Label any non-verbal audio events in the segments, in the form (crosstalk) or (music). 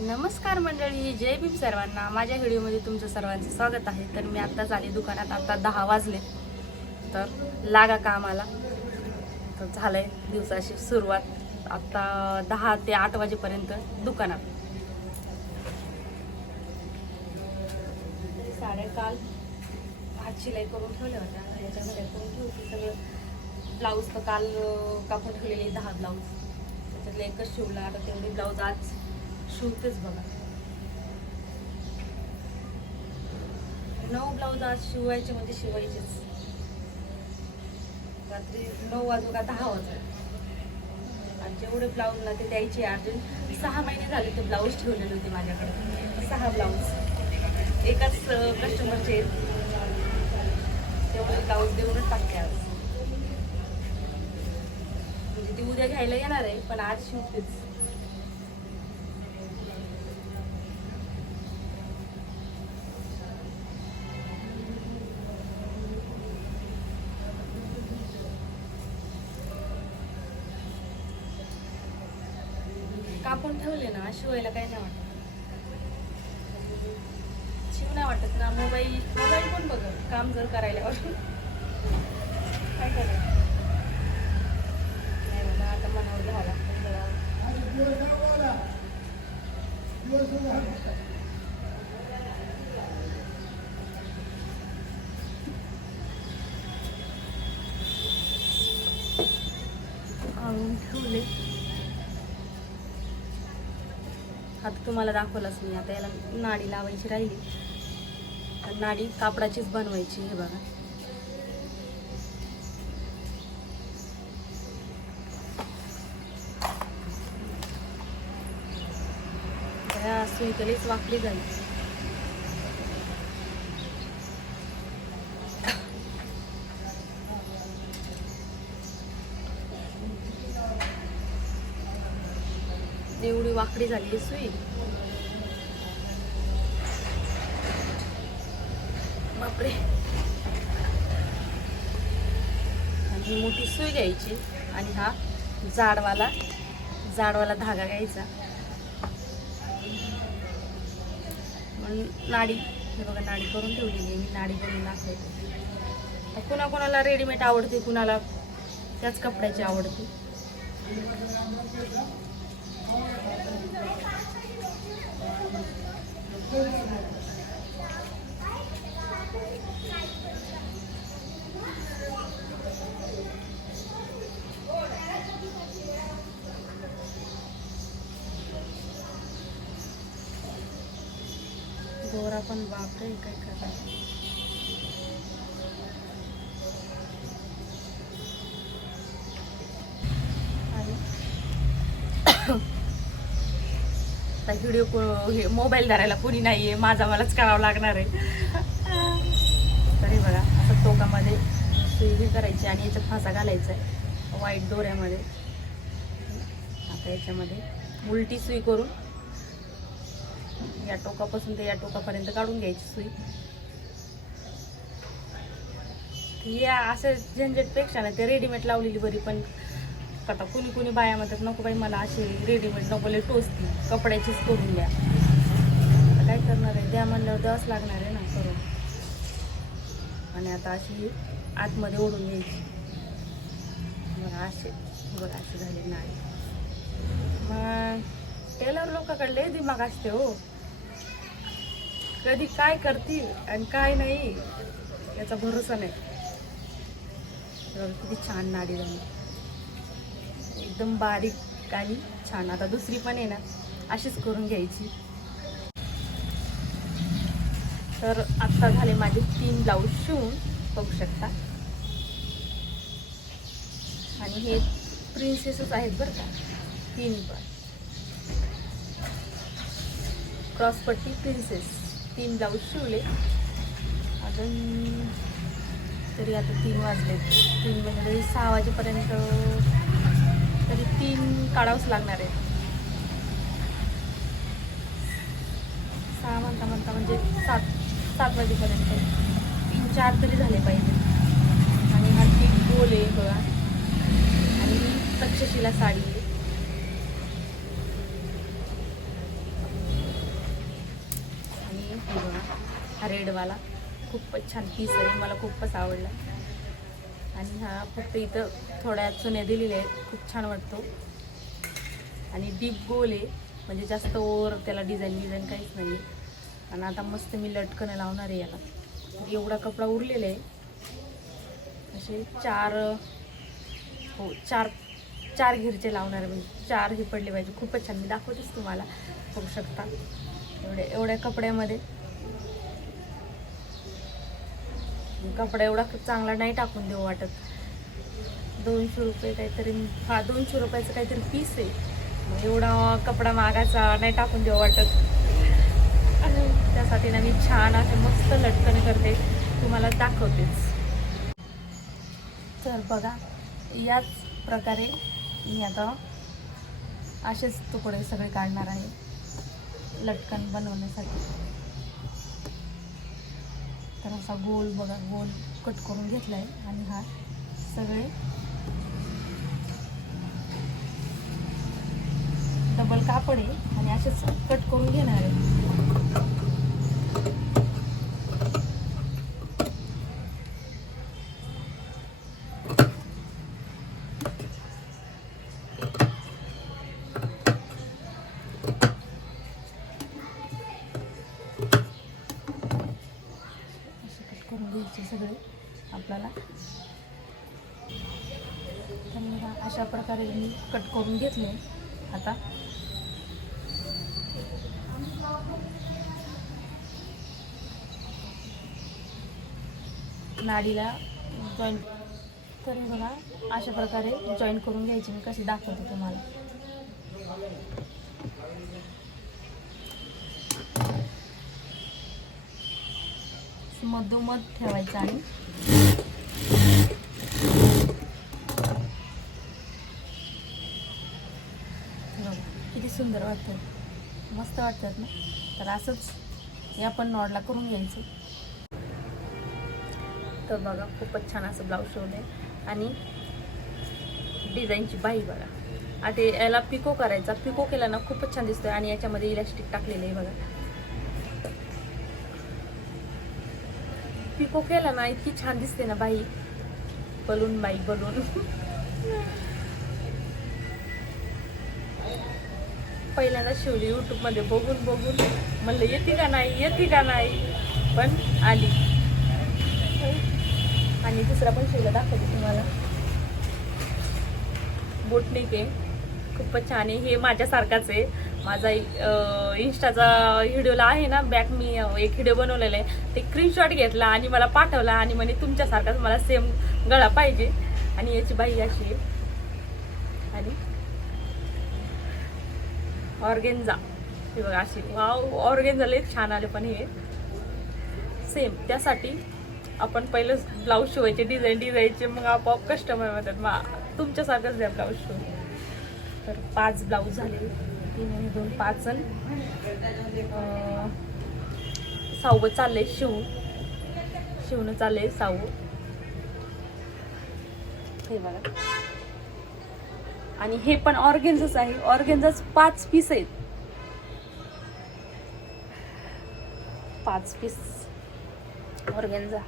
नमस्कार मंडळी जय भीम सर्वांना. माझ्या व्हिडिओमध्ये तुमचं सर्वांचं स्वागत आहे. तर मी आत्ताच आले दुकानात आत्ता दहा वाजले. तर लागा कामाला. तर झालंय दिवसाची सुरुवात. आत्ता दहा ते आठ वाजेपर्यंत दुकानात. साड्या काल हात शिलाई करून ठेवल्या होत्या. याच्यामध्ये करून ठेवते सगळं ब्लाऊज तर काल कापून ठेवलेले दहा ब्लाऊज त्याच्यातले एकच शिवला आता तेवढे ब्लाऊज आज शिवतेच बघा. नऊ ब्लाऊज आज शिवायचे म्हणजे शिवायचेच. रात्री नऊ वाजू का दहा वाजू आणि जेवढे ब्लाऊज ना ते द्यायचे अजून सहा महिने झाले ते ब्लाऊज ठेवलेले होते माझ्याकडे. सहा ब्लाऊज एकाच कस्टमरचे तेवढे ब्लाऊज देऊनच टाकते आज. म्हणजे ती उद्या घ्यायला येणार आहे पण आज शिवतेच. कापून ठेवले ना शिवायला काही नाही वाटत. शिव नाही वाटत ना मोबाईल मोबाईल पण बघत? काम जर करायला वाटत काय करायचं? नाही मला आता मनावर घ्यावं लागतं ठेवले. आता तुम्हाला दाखवलंच मी. आता याला नाडी लावायची राहिली. तर नाडी कापडाचीच बनवायची हे बघा. त्या वाकली जाईल एवढी वाकडी झाली आहे सुई. बापरे. आणि ही मोठी सुई घ्यायची आणि हा जाडवाला जाडवाला धागा घ्यायचा. नाडी हे बघा नाडी करून ठेवलेली आहे मी नाडी करून दाखवते. कुणाकोणाला रेडीमेड आवडते कुणाला त्याच कपड्याची आवडते. गोरा पण बापरे काय करायचं आता व्हिडिओ हे मोबाईल धरायला कोणी नाही आहे माझा मलाच करावं लागणार आहे. तरी बघा असं टोकामध्ये सुई हे करायची आणि याच्यात फासा घालायचा आहे. वाईट दोऱ्यामध्ये. आता याच्यामध्ये उलटी सुई करून या टोकापासून ते या टोकापर्यंत काढून घ्यायची सुई. या असं झंझटपेक्षा ना ते रेडीमेड लावलेली बरी पण आता कुणी कुणी बाया म्हणतात नको बाई मला अशी रेडीमेड नको लय टोचती. कपड्याचीच करून द्या. आता काय करणार आहे? द्या म्हणल्यावर द्यावंच लागणार आहे ना करून. आणि आता अशी आतमध्ये ओढून घ्यायची. बघा असे. बघा असे झाले. नाही. मग टेलर लोकांकडले लय दिमाग असते हो. कधी काय करतील आणि काय नाही याचा भरोसा नाही. किती छान नाडी झाली एकदम बारीक आणि छान. आता दुसरी पण आहे ना अशीच करून घ्यायची. तर आत्ता झाले माझे तीन ब्लाऊज शिवून बघू शकता. आणि हे प्रिन्सेसच आहेत बरं का तीन पण. क्रॉसपट्टी प्रिन्सेस तीन ब्लाऊज शिवले. अजून तरी आता तीन वाजले तीन म्हणजे सहा वाजेपर्यंत तरी तीन काढावंच लागणार आहे सहा म्हणता म्हणता म्हणजे सात सात वाजेपर्यंत. तीन चार तरी झाले पाहिजे. आणि हा तीन गोल आहे बघा. आणि तक्षशिला साडी आहे. आणि बघा हा रेडवाला. खूपच छान पीस आहे. मला खूपच आवडला. आणि हा फक्त इथं थोड्या चुन्या दिलेल्या आहेत. खूप छान वाटतो. आणि डीप गोल आहे. म्हणजे जास्त ओवर त्याला डिझाईन डिझाईन काहीच नाही आणि आता मस्त मी लटकन लावणार आहे याला. एवढा कपडा उरलेला आहे. असे चार हो चार चार घिरचे लावणार मी. म्हणजे चार हे पडले पाहिजे. खूपच छान. मी दाखवतेच तुम्हाला. बघू शकता. एवढ्या एवढ्या कपड्यामध्ये. कपडा एवढा चांगला नाही टाकून देऊ वाटत. दोनशे रुपये काहीतरी हा दोनशे रुपयाचं काहीतरी पीस आहे. एवढा कपडा मागाचा नाही टाकून देऊ वाटत. आणि त्यासाठी ना मी छान असे मस्त लटकन करते. तुम्हाला दाखवतेच. तर बघा याच प्रकारे मी आता असेच तुकडे सगळे काढणार आहे. लटकन बनवण्यासाठी. तर असा गोल बघा गोल कट करून घेतला आहे आणि हा सगळे डबल कापड आहे. आणि असेच कट करून घेणार आहे. आपल्याला. तर अशा प्रकारे मी कट करून घेतले. आता नाडीला जॉईन तर बघा अशा प्रकारे जॉईन करून घ्यायची मी कशी दाखवते तुम्हाला. मधोमध ठेवायचं आणि बघा, किती सुंदर वाटतं मस्त वाटतात ना? तर असंच हे आपण नॉडला करून घ्यायचं. तर बघा खूपच छान असं ब्लाऊज शिवले आणि डिझाईनची बाई बघा. आता याला पिको करायचा. पिको केला ना खूपच छान दिसतोय. आणि याच्यामध्ये इलास्टिक टाकलेलं आहे बघा. पिको केला ना इतकी छान दिसते ना बाई. बलून बाई बलून. (laughs) पहिल्यांदा शिवली यूट्यूबमध्ये बघून बघून म्हणलं येते का नाही? येते का नाही? पण आली. आणि दुसरा पण शिवला दाखवते तुम्हाला. बोटनिक आहे खूपच छान आहे. हे माझ्यासारखाच आहे. माझा अं, इंस्टाचा व्हिडिओला आहे ना बॅक मी एक व्हिडिओ बनवलेला आहे. ते स्क्रीनशॉट घेतला आणि मला पाठवला आणि म्हणे तुमच्यासारखाच मला सेम गळा पाहिजे. आणि याची बाई अशी आहे. आणि ऑर्गेन्झा. हे बघा अशी वाव ऑर्गेन्झा लई छान आले पण हे. सेम त्यासाठी आपण पहिलंच ब्लाऊज शिवायचे डिझाईन डिझाईनचे मग आपोआप कस्टमर म्हणतात मग तुमच्यासारखंच द्या ब्लाऊज शिवून. तर पाच ब्लाऊज झाले. तीन आणि दोन पाच जण सहावं चाललंय शिवून शिवणं चाललंय सहावं. हे बघा. आणि हे पण ऑर्गेन्झच आहे. ऑर्गेन्झाच पाच पीस आहेत. पाच पीस ऑर्गेन्झा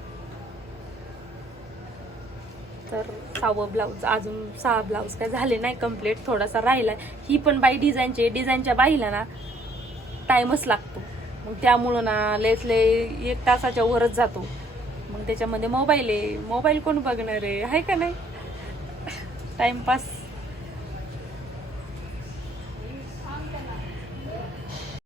तर सहावं ब्लाऊज अजून सहा ब्लाऊज काय झाले नाही कंप्लीट थोडासा राहिला. ही पण बाई डिझाईनचे डिझाईनच्या बाईला ना टाईमच लागतो. मग त्यामुळं ना लेस ले एक तासाच्या वरच जातो. मग त्याच्यामध्ये मोबाईल आहे. मोबाईल कोण बघणार आहे? आहे का नाही? टाइमपास